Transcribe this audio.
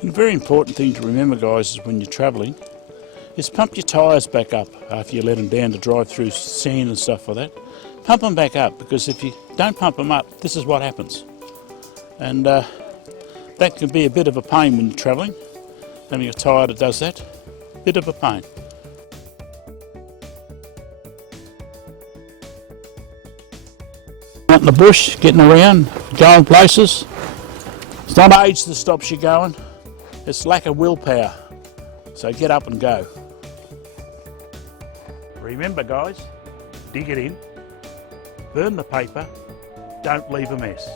And a very important thing to remember, guys, is when you're travelling, is pump your tyres back up after you let them down to drive through sand and stuff like that. Pump them back up, because if you don't pump them up, this is what happens. And that can be a bit of a pain when you're travelling, having a tyre that does that. Bit of a pain. Out in the bush, getting around, going places. It's not age that stops you going, it's lack of willpower. So get up and go. Remember, guys, dig it in, burn the paper, don't leave a mess.